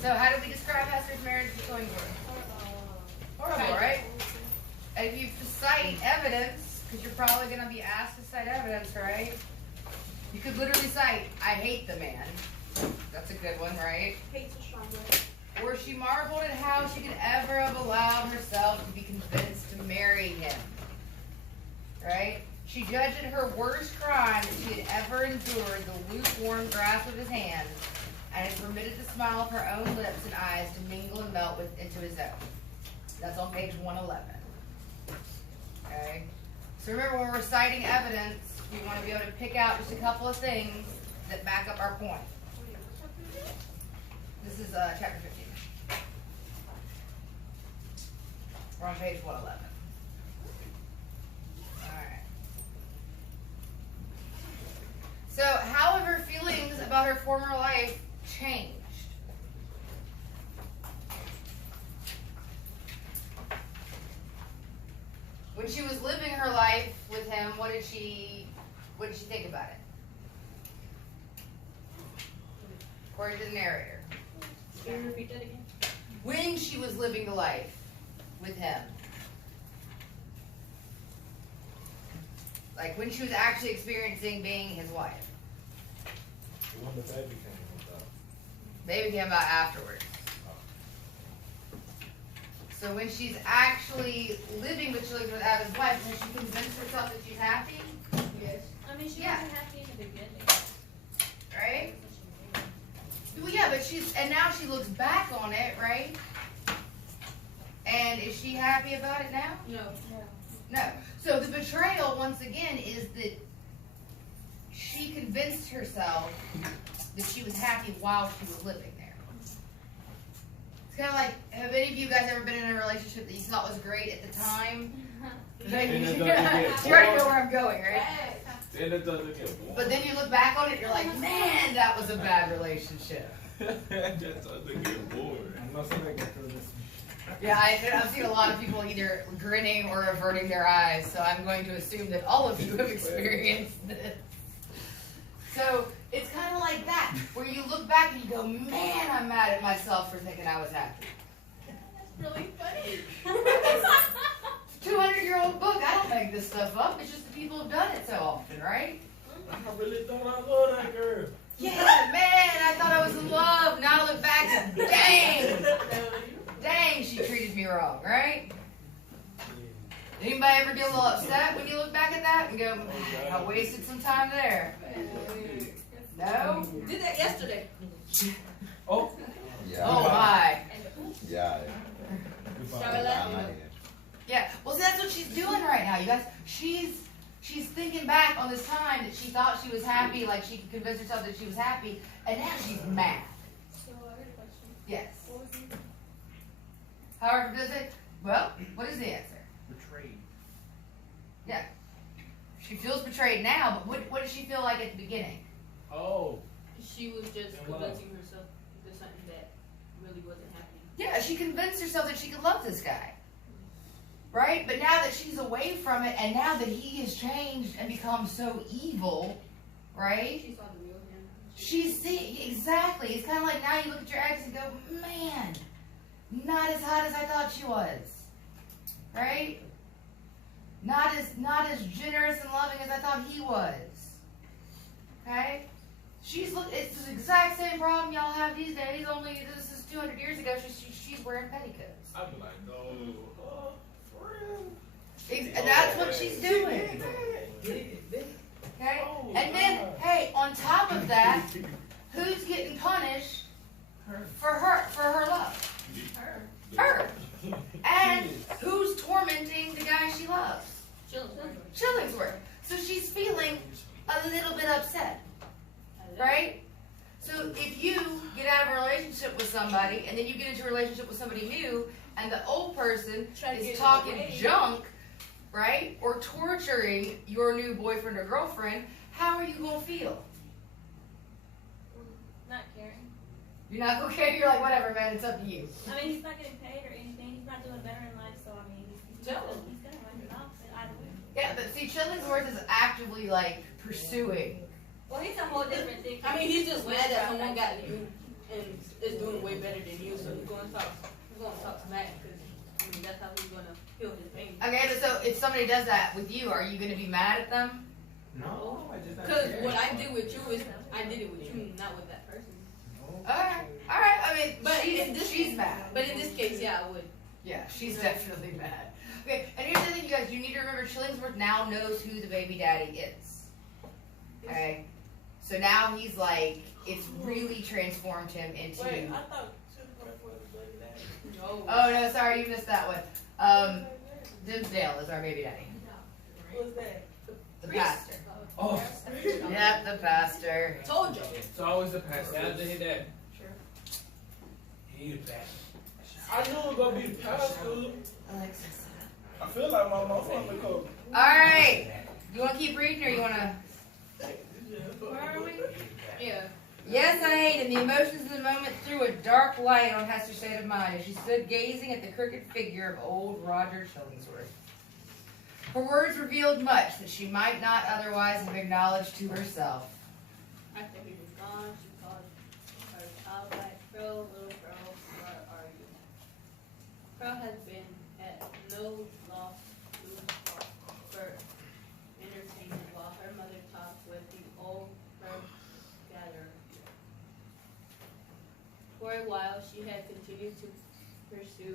So how do we describe Hester's marriage to going horrible, right? And if you cite evidence, because you're probably going to be asked to cite evidence, right? You could literally cite, I hate the man. That's a good one, right? Hate's a strong word. Or she marveled at how she could ever have allowed herself to be convinced to marry him. Right? She judged it her worst crime that she had ever endured the lukewarm grasp of his hand, and had permitted the smile of her own lips and eyes to mingle and melt into his own. That's on page 111. Okay? So remember, when we're citing evidence, we want to be able to pick out just a couple of things that back up our point. This is chapter 15. We're on page 111. Alright. So, how have her feelings about her former life changed? When she was living her life with him, what did she think about it? According to the narrator. Can you repeat that again? When she was living the life with him. Like when she was actually experiencing being his wife. When the baby came about. Baby came about afterwards. So when she's actually living with Chillings without his wife, has she convinced herself that she's happy? Yes. I mean, she wasn't happy in the beginning. Right? Well, yeah, but now she looks back on it, right? And is she happy about it now? No. No. So the betrayal, once again, is that she convinced herself that she was happy while she was living there. It's kind of like, have any of you guys ever been in a relationship that you thought was great at the time? You already know where I'm going, right? Then it doesn't get warm. But then you look back on it, you're like, man, that was a bad relationship. That doesn't get boring. I'm not saying I get through this. Yeah, I've seen a lot of people either grinning or averting their eyes, so I'm going to assume that all of you have experienced this. So it's kind of like that, where you look back and you go, man, I'm mad at myself for thinking I was happy. That's really funny. It's a 200-year-old book. I don't make this stuff up. It's just the people who've done it so often, right? I really thought I loved that girl. Yeah, man, I thought I was in love. Now I look back and dang, she treated me wrong, right? Anybody ever get a little upset when you look back at that and go, I wasted some time there? No? Did that yesterday. Oh. Yeah. Oh, my. Yeah. Yeah, well, see, that's what she's doing right now, you guys. She's thinking back on this time that she thought she was happy, like she could convince herself that she was happy, and now she's mad. So I got a question. Yes. What was it? However, does it? Well, what is the answer? Betrayed. Yeah. She feels betrayed now, but what did she feel like at the beginning? Oh. She was just convincing herself to something that really wasn't happening. Yeah, she convinced herself that she could love this guy. Right? But now that she's away from it, and now that he has changed and become so evil, right? She saw the real him. She's exactly. It's kind of like now you look at your ex and go, man, not as hot as I thought she was. Right? Not as generous and loving as I thought he was. Okay? It's the exact same problem y'all have these days, only this is 200 years ago. She's wearing petticoats. I'd be like, no. And that's what she's doing. Okay? And then, hey, on top of that, who's getting punished for her love? Her. And who's tormenting the guy she loves? Chillingsworth. So she's feeling a little bit upset. Right? So if you get out of a relationship with somebody and then you get into a relationship with somebody new and the old person is talking junk, right? Or torturing your new boyfriend or girlfriend, how are you going to feel? Not caring. You're not going to care? You're like, whatever, man, it's up to you. I mean, he's not getting paid or anything. He's not doing better in life, so I mean, he's going to run it off either way. Yeah, but see, Chillingsworth is actively, like, pursuing. Well, he's a whole different thing. I mean, he's just mad that someone got you and is doing way better than talk smack because I mean that's how he's gonna kill his baby. Okay, but so if somebody does that with you, are you gonna be mad at them? No, I just not Because care. what I did with you is I did it with you, not with that person. No. Alright, alright, I mean, But in she's, this- she's mad. But in this case, yeah, I would. Yeah, she's definitely mad. Okay, and here's the thing, you guys, you need to remember Chillingsworth now knows who the baby daddy is. Okay? So now he's like, it's really transformed him into. Wait, I thought Chillingsworth was the baby daddy. No. Oh no, sorry, you missed that one. Dimsdale is our baby daddy. Who's that? The Priest. pastor. Oh, Yep, the pastor. Told you. it's always the pastor. After his daddy. Sure. He the pastor. I knew it was gonna be the pastor. Alexis. I feel like my motherfucker could. Alright. You wanna keep reading or you wanna? Where are we? Yeah. Yes, I hate, and the emotions of the moment threw a dark light on Hester's state of mind as she stood gazing at the crooked figure of old Roger Chillingsworth. Her words revealed much that she might not otherwise have acknowledged to herself. After he was gone, she called her childlike Pearl, little Pearl, where are you? Pearl had been at no loss for entertainment while her mother talked with the old herb gatherer. For a while, she had continued to pursue